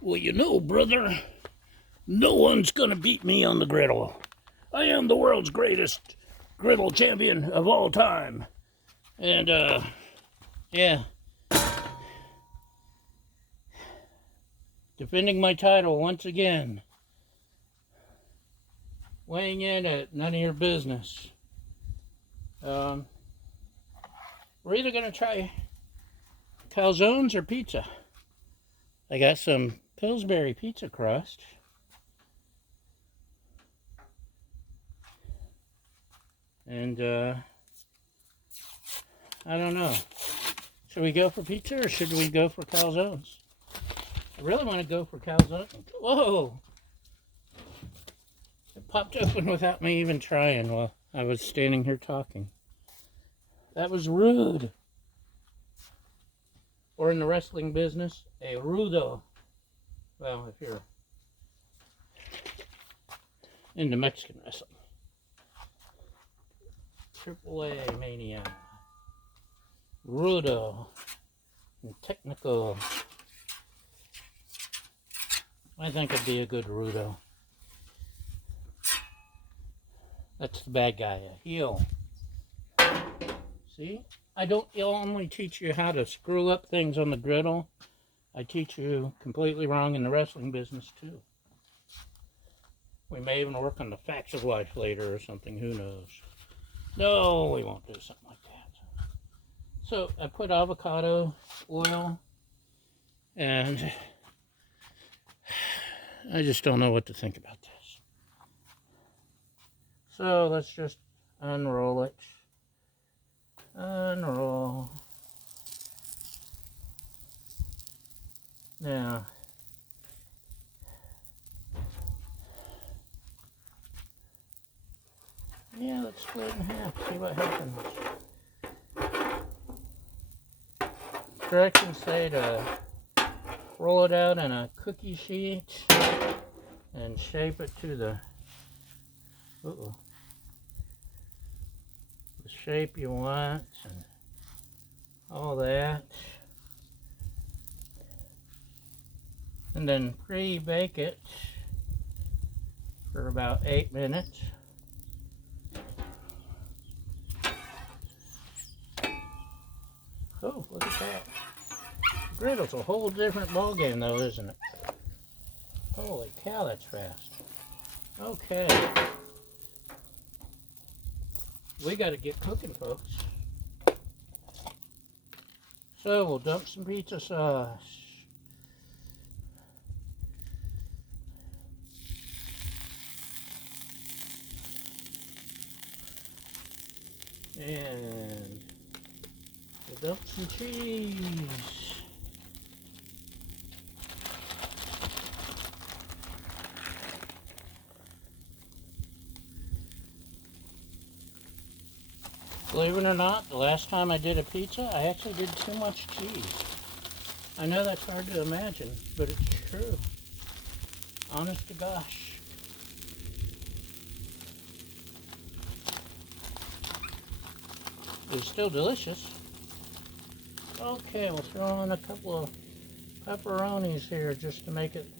Well, you know, brother, no one's gonna beat me on the griddle. I am the world's greatest griddle champion of all time. And, yeah. Defending my title once again. Weighing in at none of your business. We're either gonna try calzones or pizza. I got some Pillsbury pizza crust. And, I don't know. Should we go for pizza or should we go for calzones? I really want to go for calzones. Whoa! It popped open without me even trying while I was standing here talking. That was rude. Or in the wrestling business, a rudo. Well, if you're into Mexican wrestling. AAA Mania. Rudo. And technical. I think it'd be a good rudo. That's the bad guy, a heel. See? I don't only teach you how to screw up things on the griddle. I teach you completely wrong in the wrestling business too. We may even work on the facts of life later or something, who knows. No, we won't do something like that. So I put avocado oil and I just don't know what to think about this. So let's just unroll it. Unroll. Now, yeah, let's split it in half, see what happens. Directions say to roll it out in a cookie sheet and shape it to the shape you want and all that. And then pre-bake it for about 8 minutes. Oh, look at that. Griddle's a whole different ballgame though, isn't it? Holy cow, that's fast. Okay. We gotta get cooking, folks. So we'll dump some pizza sauce. And we'll dump some cheese. Believe it or not, the last time I did a pizza, I actually did too much cheese. I know that's hard to imagine, but it's true. Honest to gosh. It's still delicious. Okay, we'll throw in a couple of pepperonis here just to make it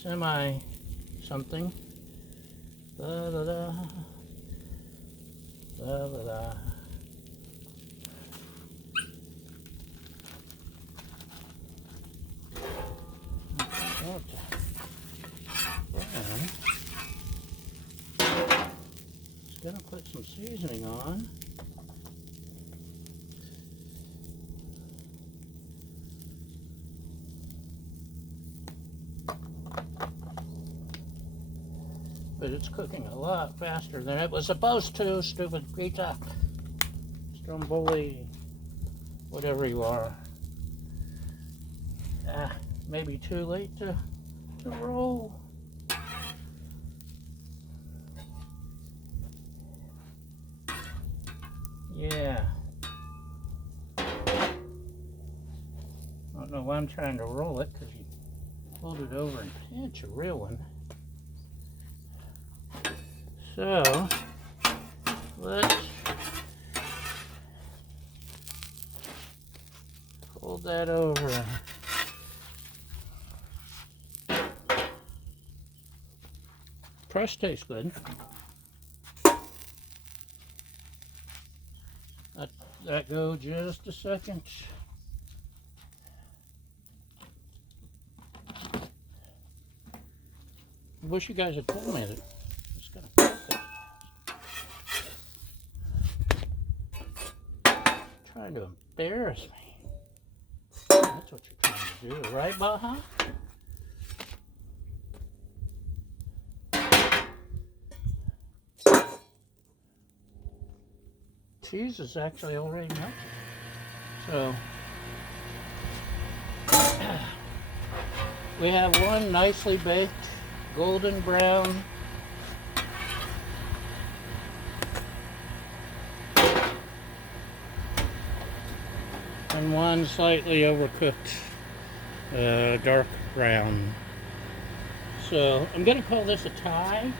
semi-something. Da-da-da. Da-da-da. Just gonna put some seasoning on. But it's cooking a lot faster than it was supposed to, stupid pizza. Stromboli, whatever you are. Maybe too late to roll. Yeah. I don't know why I'm trying to roll it, because you fold it over and pinch a real one. So, let's fold that over. crust tastes good. Let that go just a second. I wish you guys had told me that it's gonna cook it. Trying to embarrass me. That's what you're trying to do, right, Baja? Cheese is actually already melted. So we have one nicely baked golden brown and one slightly overcooked dark brown. So I'm going to call this a tie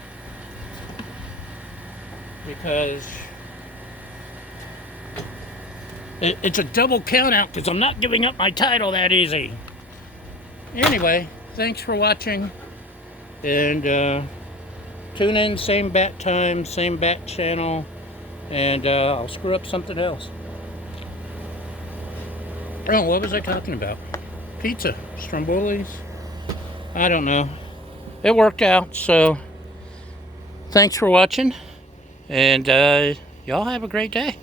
because it's a double count out because I'm not giving up my title that easy. Anyway, thanks for watching, and tune in same bat time, same bat channel, and I'll screw up something else. Oh, what was I talking about? Pizza, Stromboli's? I don't know. It worked out, so thanks for watching, and y'all have a great day.